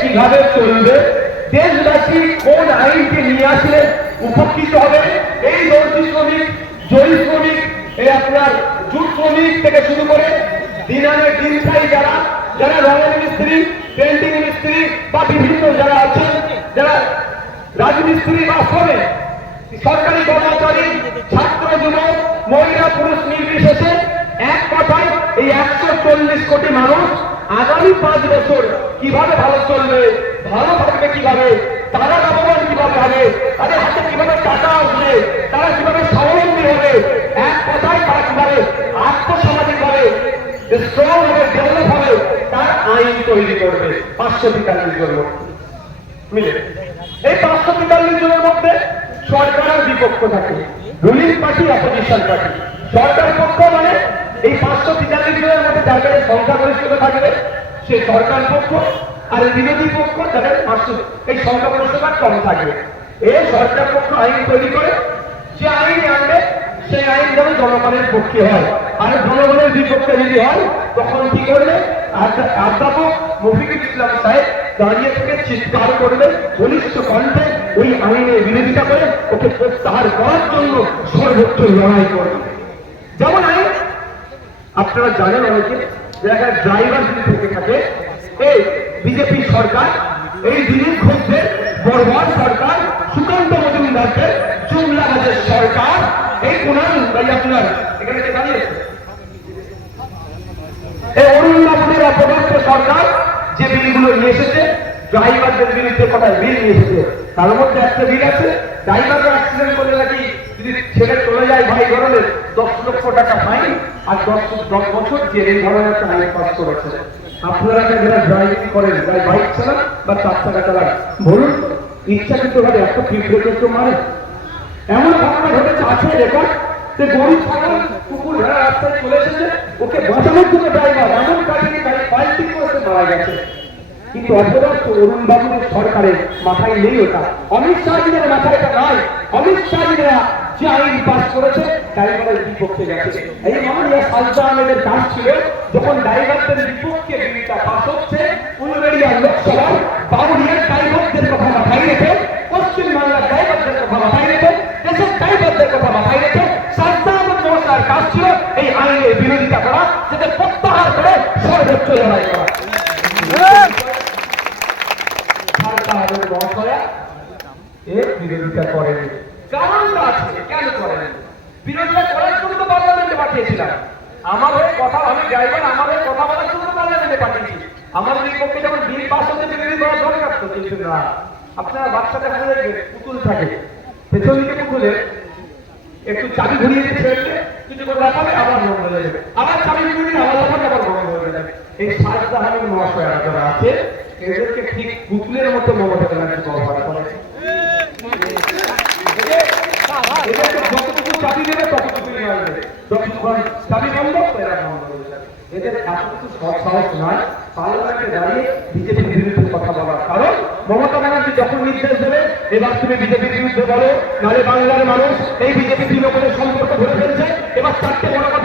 কীভাবে চলবে? দেশবাসী কোন আইনকে নিয়ে আসলে উপকৃত হবে? এই দর্জি শ্রমিক, জয়ী শ্রমিক, এই আপনার জুট শ্রমিক থেকে শুরু করে দিনানে দিন খাই যারা যারা রঙের মিস্ত্রি পেন্টিং মিস্ত্রি বা বিভিন্ন যারা আছেন, যারা রাজমিস্ত্রি বা শ্রমিক, সরকারি কর্মচারী, ছাত্র যুবক, মহিলা পুরুষ নির্বিশেষে এক কথায় এই একশো চল্লিশ কোটি আগামী পাঁচ বছর কীভাবে ভালো চলবে, ভালো থাকবে কীভাবে, তারা লাভবান কীভাবে হবে, তাদের হাতে কীভাবে টাকা আসবে, তারা কীভাবে স্বাবলম্বী হবে, এক কথায় তারা কীভাবে আত্মসামাজিক হবে স্ট্রং হবে ডেভেলপ হবে, তার আইন তৈরি করবে পাঁচশো বিকাশের জন্য মিলে। এই পাঁচশো তেতাল্লিশ জনের মধ্যে সরকারের বিপক্ষ থাকে রুলিং পার্টি অপোজিশন পার্টি সরকার পক্ষ মানে যাদের সংখ্যাগরিষ্ঠতা থাকবে, সে সরকার পক্ষ আর বিরোধী পক্ষ যাদের পাঁচশো এই সংখ্যাগরিষ্ঠতা কম থাকবে। এই সরকার পক্ষ আইন তৈরি করে, যে আইন আনবে, সেই আইন যেন জনগণের পক্ষে হয়। আর জনগণের বিপক্ষে যদি হয়, তখন কি করবে? অধ্যাপক মফিকুল ইসলাম সাহেব দাঁড়িয়ে থেকে চিৎকার করবে, বলিষ্ঠ কণ্ঠে ওই আইনের বিরোধিতা করে ওকে প্রত্যাহার করার জন্য সর্বোচ্চ লড়াই করবে। যেমন আইন আপনারা জানেন অনেকে জায়গায় ড্রাইভার যদি থেকে থাকে, এই বিজেপি সরকার, এই দিলীপ ঘোষদের বর্বর সরকার, সুকান্ত মজুমদারদের চুমলাবাজের সরকার, এই কোনান ভাই আপনার, এখানে দাঁড়িয়ে? এই অপদার্থ সরকার, যে বিলগুলো নিয়ে এসেছে ড্রাইভারদের বিরুদ্ধে বিল নিয়ে এসেছে, তার মধ্যে একটা বিল আছে ড্রাইভাররা অ্যাক্সিডেন্ট করলে নাকি যদি ছেড়ে চলে যায় ভাই ধরনের দশ লক্ষ টাকা আর দশ দশ বছর যে এই ধরনের একটা আইন পাস করেছে। আপনারা যারা ড্রাইভিং করেন যারা বাইক চালান, বা চার চাকা চালান বলুন ইচ্ছাকৃত ভাবে এত বিব্রত মানে এমন ঘটনা ঘটেছে আছে রেকর্ড যে গরু, ছাগল, কুকুর ভেড়া রাস্তায় চলে এসেছে, ওকে বাঁচানোর জন্য ড্রাইভার এমন কাটিয়ে গাড়ি পাল্টি করে মারা গেছে। কিন্তু অপদার্থ অরুণ বাবুর সরকারের মাথায় নেই ওটা। অমিত শাহজিদের মাথায় এটা নাই অমিত শাহজিরা যে আইন পাস করেছে, ড্রাইভারের বিপক্ষে গেছে। এই মাননীয় সালজা আহমেদের কাজ ছিল যখন ড্রাইভারদের বিপক্ষে বিলটা পাস হচ্ছে, উলবেড়িয়া লোকসভার বাবুরিয়ার ড্রাইভারদের কথা মাথায় রেখে, পশ্চিম বাংলার ড্রাইভারদের কথা মাথায় রেখে, দেশের ড্রাইভারদের কথা মাথায় রেখে সালজা আহমেদ মহাশয়ের কাজ ছিল এই আইনের বিরোধিতা করা যাতে প্রত্যাহার করে সর্বোচ্চ লড়াই করা সরকারের মহাশয়া এর বিরোধিতা করেন কারণটা আছে কেন বিরোধিতা করার জন্য তো পার্লামেন্টে পাঠিয়েছিলাম। আমার হয়ে কথা আমি ড্রাইভার আমার হয়ে কথা বলার জন্য পার্লামেন্টে পাঠিয়েছি। আমার বিপক্ষে যখন বিল পাস হতে বিরোধী করা দরকার তো, কিন্তু না। আপনারা বাচ্চাটা ফেলে দেখবেন, পুতুল থাকে। পেছন দিকে পুতুলে একটু চাবি ঘুরিয়ে দিয়ে ছেড়ে কিছু করে লাফাবে আবার বন্ধ হয়ে যাবে। আবার চাবি ঘুরিয়ে আবার লাফাবে আবার হয়ে যাবে। এই আছে, এদেরকে ঠিক পুতুলের মতো মমতা ব্যানার্জি ব্যবহার করে এদেরকে যতটুকু চাবি দেবে কথা বলার কারণ মমতা ব্যানার্জি যখন নির্দেশ দেবে এবার তুমি বিজেপির বিরুদ্ধে বলো নাহলে বাংলার মানুষ এই বিজেপি তৃণমূলের সম্পর্ক ধরে ফেলছে এবার চারটে বড় কথা